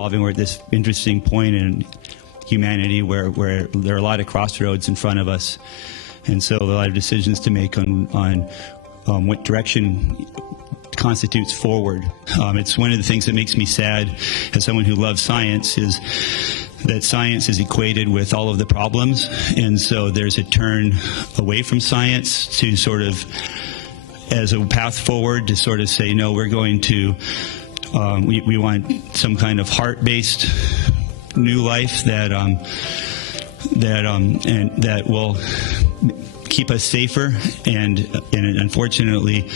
We're at this interesting point in humanity where there are a lot of crossroads in front of us, and so a lot of decisions to make on what direction constitutes forward. It's one of the things that makes me sad as someone who loves science is that science is equated with all of the problems, and so there's a turn away from science to sort of as a path forward to sort of say, no, we're going to we want some kind of heart-based new life that will keep us safer, and unfortunately,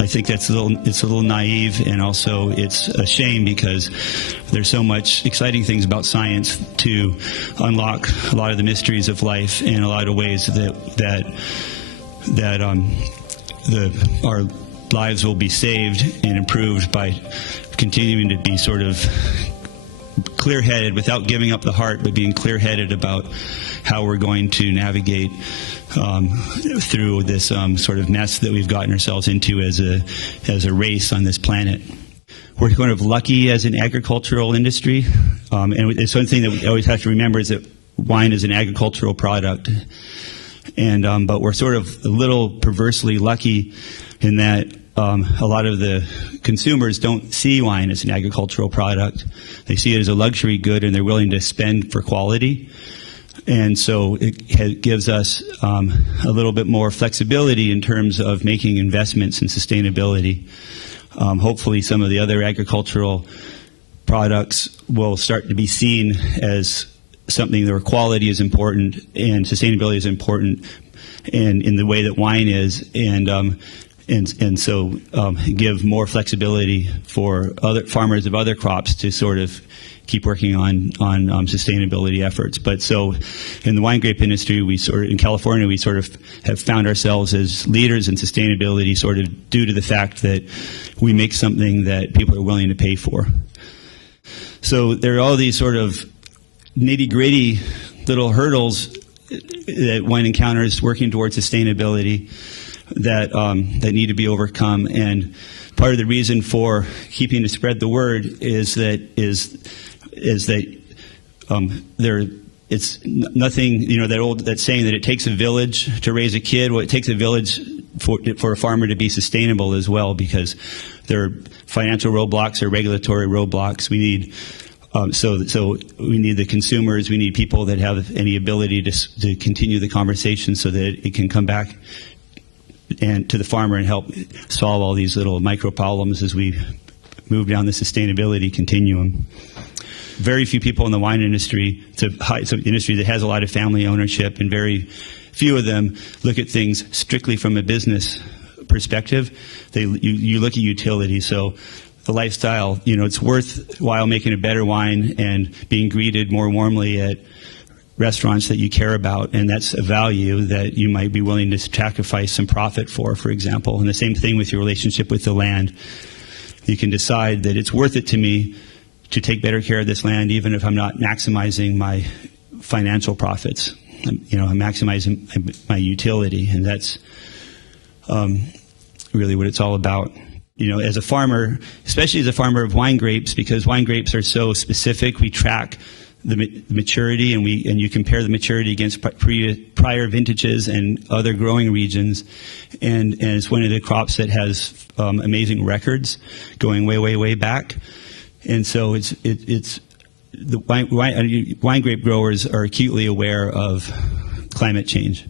I think it's a little naive, and also it's a shame because there's so much exciting things about science to unlock a lot of the mysteries of life in a lot of ways that our lives will be saved and improved by continuing to be sort of clear-headed without giving up the heart, but being clear-headed about how we're going to navigate through this sort of mess that we've gotten ourselves into as a race on this planet. We're kind of lucky as an agricultural industry, and it's one thing that we always have to remember is that wine is an agricultural product, and but we're sort of a little perversely lucky in that a lot of the consumers don't see wine as an agricultural product. They see it as a luxury good, and they're willing to spend for quality. And so it gives us a little bit more flexibility in terms of making investments in sustainability. Hopefully some of the other agricultural products will start to be seen as something where quality is important and sustainability is important, and in the way that wine is, and so give more flexibility for other farmers of other crops to sort of keep working on sustainability efforts. But so in the wine grape industry, in California, we sort of have found ourselves as leaders in sustainability sort of due to the fact that we make something that people are willing to pay for. So there are all these sort of nitty-gritty little hurdles that wine encounters working towards sustainability that need to be overcome. And part of the reason for keeping to spread the word is that it's nothing, that saying that it takes a village to raise a kid. Well, it takes a village for a farmer to be sustainable as well, because there are financial roadblocks or regulatory roadblocks. We need so we need the consumers. We need people that have any ability to continue the conversation so that it can come back and to the farmer and help solve all these little micro problems as we move down the sustainability continuum. Very few people in the wine industry, it's an industry that has a lot of family ownership, and very few of them look at things strictly from a business perspective. You look at utility. So the lifestyle, it's worthwhile making a better wine and being greeted more warmly at restaurants that you care about, and that's a value that you might be willing to sacrifice some profit for example. And the same thing with your relationship with the land. You can decide that it's worth it to me to take better care of this land, even if I'm not maximizing my financial profits. I'm maximizing my utility, and that's really what it's all about. As a farmer, especially as a farmer of wine grapes, because wine grapes are so specific, we track the maturity, and you compare the maturity against prior vintages and other growing regions, and it's one of the crops that has amazing records going way back. And so it's the wine grape growers are acutely aware of climate change.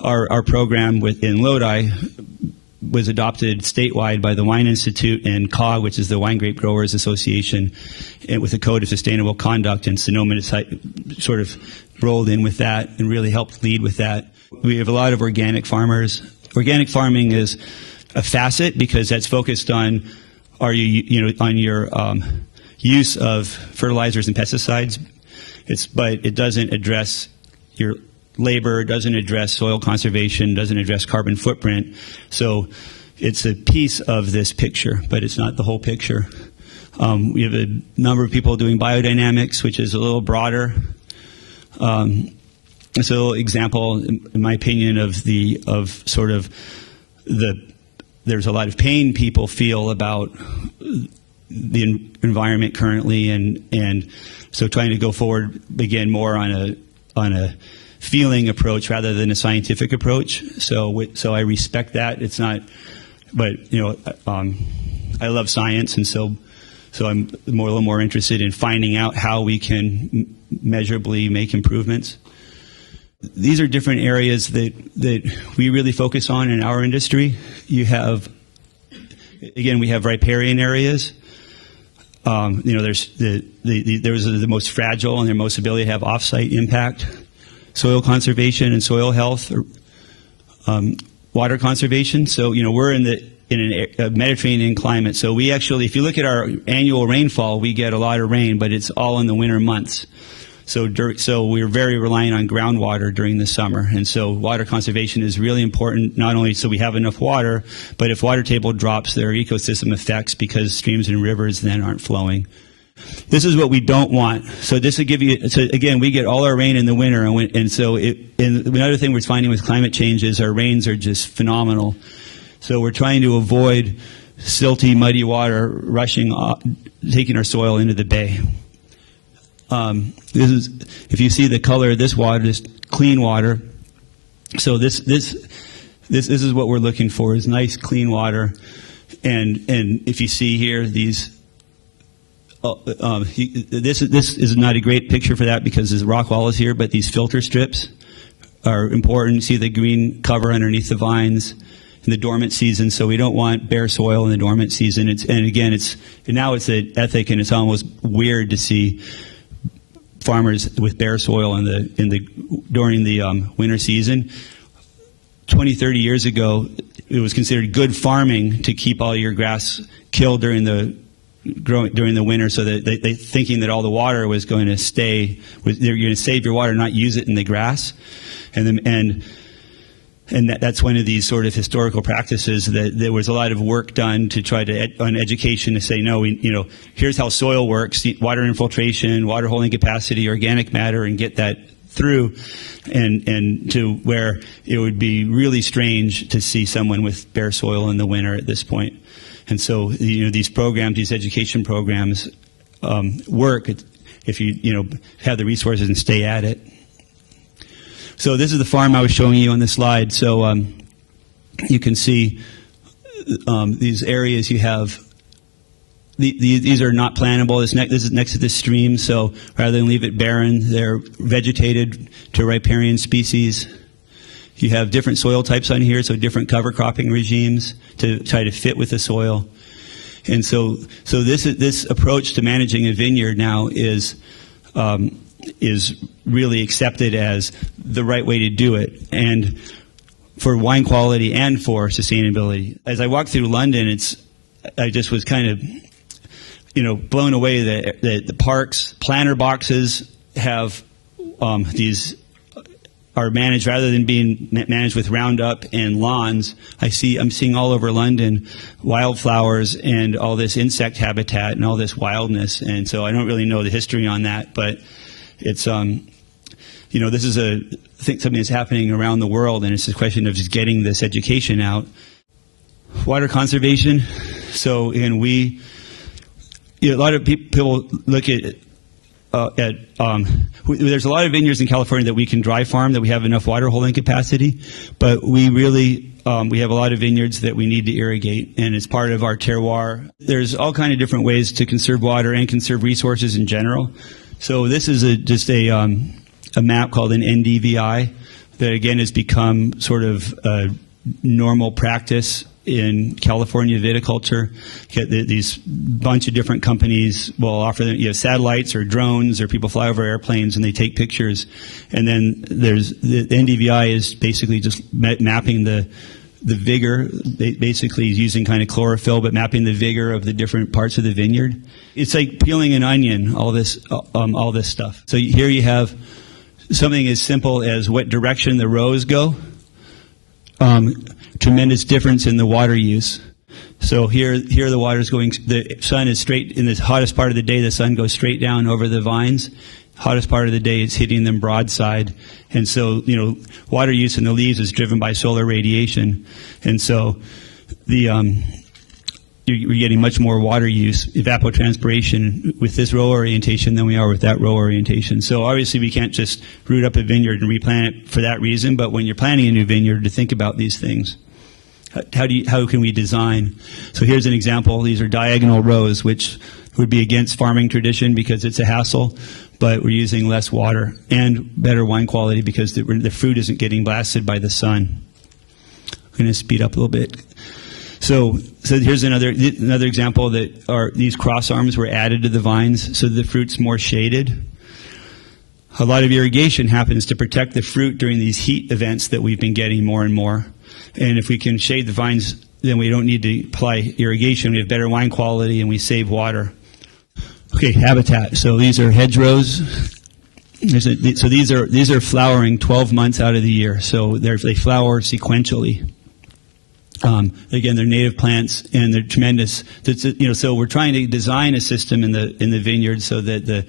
Our program in Lodi was adopted statewide by the Wine Institute and COG, which is the Wine Grape Growers Association, and with a code of sustainable conduct, and Sonoma sort of rolled in with that and really helped lead with that. We have a lot of organic farmers. Organic farming is a facet because that's focused on on your use of fertilizers and pesticides. But it doesn't address your labor, doesn't address soil conservation, doesn't address carbon footprint. So it's a piece of this picture, but it's not the whole picture. We have a number of people doing biodynamics, which is a little broader. It's a little example, in my opinion, there's a lot of pain people feel about the environment currently, and so trying to go forward again more on a feeling approach rather than a scientific approach. So I respect that. It's not, but I love science, and so I'm a little more interested in finding out how we can measurably make improvements. These are different areas that we really focus on in our industry. You have, again, we have riparian areas. There's the most fragile and their most ability to have off-site impact. Soil conservation and soil health, water conservation. So we're in a Mediterranean climate. So we actually, if you look at our annual rainfall, we get a lot of rain, but it's all in the winter months. So we're very reliant on groundwater during the summer, and so water conservation is really important, not only so we have enough water, but if water table drops, there are ecosystem effects because streams and rivers then aren't flowing. This is what we don't want. So this will give you, so again, we get all our rain in the winter, and so another thing we're finding with climate change is our rains are just phenomenal. So we're trying to avoid silty, muddy water rushing, taking our soil into the bay. This is, if you see the color of this water, this clean water. So this is what we're looking for, is nice clean water. And if you see here, these this is not a great picture for that because the rock wall is here, but these filter strips are important. You see the green cover underneath the vines in the dormant season, so we don't want bare soil in the dormant season. Now it's an ethic, and it's almost weird to see farmers with bare soil during the winter season. 20, 30 years ago, it was considered good farming to keep all your grass killed during the winter, so that they thinking that all the water was going to stay. You're going to save your water, not use it in the grass, and that's one of these sort of historical practices that there was a lot of work done to try to on education to say, no, here's how soil works: water infiltration, water holding capacity, organic matter, and get that through, and to where it would be really strange to see someone with bare soil in the winter at this point. And so these programs, these education programs, work if you have the resources and stay at it. So this is the farm I was showing you on the slide. So you can see these areas you have. These are not plantable. This is next to this stream, so rather than leave it barren, they're vegetated to riparian species. You have different soil types on here, so different cover cropping regimes to try to fit with the soil. And so this approach to managing a vineyard now is really accepted as the right way to do it, and for wine quality and for sustainability. As I walked through London, I just was kind of blown away that the parks planter boxes have these are managed rather than being managed with Roundup and lawns. I'm seeing all over London wildflowers and all this insect habitat and all this wildness. And so I don't really know the history on that, but it's this is something that's happening around the world, and it's a question of just getting this education out. Water conservation. So again, a lot of people look at there's a lot of vineyards in California that we can dry farm, that we have enough water holding capacity, but we really we have a lot of vineyards that we need to irrigate, and it's part of our terroir. There's all kind of different ways to conserve water and conserve resources in general. So this is just a map called an NDVI that again has become sort of a normal practice in California viticulture. These bunch of different companies will offer them satellites or drones, or people fly over airplanes and they take pictures. And then there's the NDVI is basically just mapping the vigor, basically using kind of chlorophyll, but mapping the vigor of the different parts of the vineyard. It's like peeling an onion, all this stuff. So here you have something as simple as what direction the rows go. Tremendous difference in the water use. So here the water's going, the sun is straight, in the hottest part of the day, the sun goes straight down over the vines. Hottest part of the day, it's hitting them broadside. And so, water use in the leaves is driven by solar radiation. And so you're getting much more water use, evapotranspiration with this row orientation than we are with that row orientation. So obviously we can't just root up a vineyard and replant it for that reason, but when you're planting a new vineyard, to think about these things. How can we design? So here's an example. These are diagonal rows, which would be against farming tradition because it's a hassle, but we're using less water and better wine quality because the fruit isn't getting blasted by the sun. I'm going to speed up a little bit. So here's another example that these cross arms were added to the vines so the fruit's more shaded. A lot of irrigation happens to protect the fruit during these heat events that we've been getting more and more. And if we can shade the vines, then we don't need to apply irrigation. We have better wine quality and we save water. Okay, habitat. So these are hedgerows. So these are flowering 12 months out of the year. So they flower sequentially. Again, they're native plants and they're tremendous. So we're trying to design a system in the vineyard so that the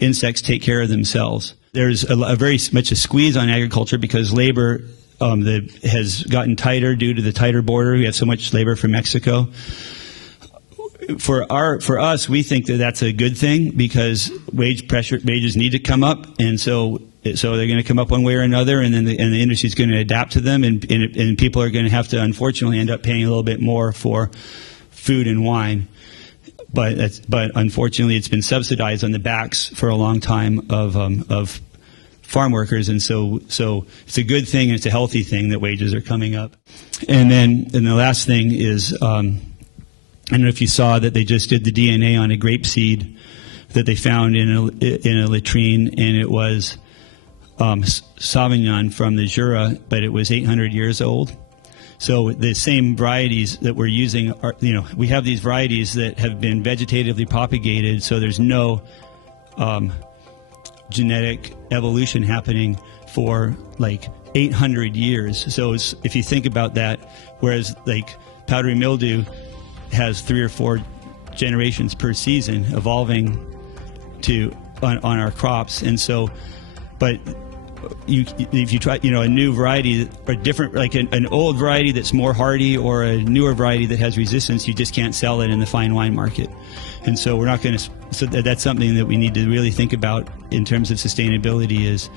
insects take care of themselves. There's a very much a squeeze on agriculture because labor has gotten tighter due to the tighter border. We have so much labor from Mexico. For us, we think that that's a good thing because wages need to come up, and so they're going to come up one way or another, and then the industry is going to adapt to them, and people are going to have to unfortunately end up paying a little bit more for food and wine. But unfortunately, it's been subsidized on the backs for a long time of farm workers, and so it's a good thing and it's a healthy thing that wages are coming up. And the last thing is. I don't know if you saw that they just did the DNA on a grape seed that they found in a latrine, and it was Sauvignon from the Jura, but it was 800 years old. So the same varieties that we're using are, we have these varieties that have been vegetatively propagated, so there's no genetic evolution happening for like 800 years. So if you think about that, whereas like powdery mildew has 3 or 4 generations per season evolving on our crops, and so, but if you try, a new variety or different, like an old variety that's more hardy or a newer variety that has resistance, you just can't sell it in the fine wine market, and so we're not going to. So that's something that we need to really think about in terms of sustainability. Is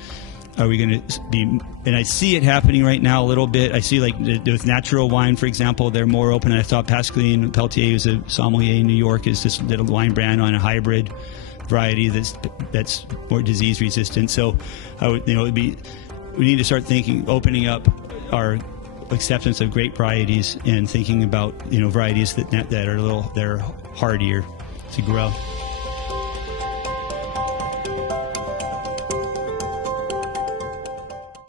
are we going to be, and I see it happening right now a little bit. I see like with natural wine, for example, they're more open. I thought Pascaline Pelletier, who's a sommelier in New York, is just did a wine brand on a hybrid variety that's more disease resistant. So we need to start opening up our acceptance of grape varieties and thinking about varieties that are hardier to grow.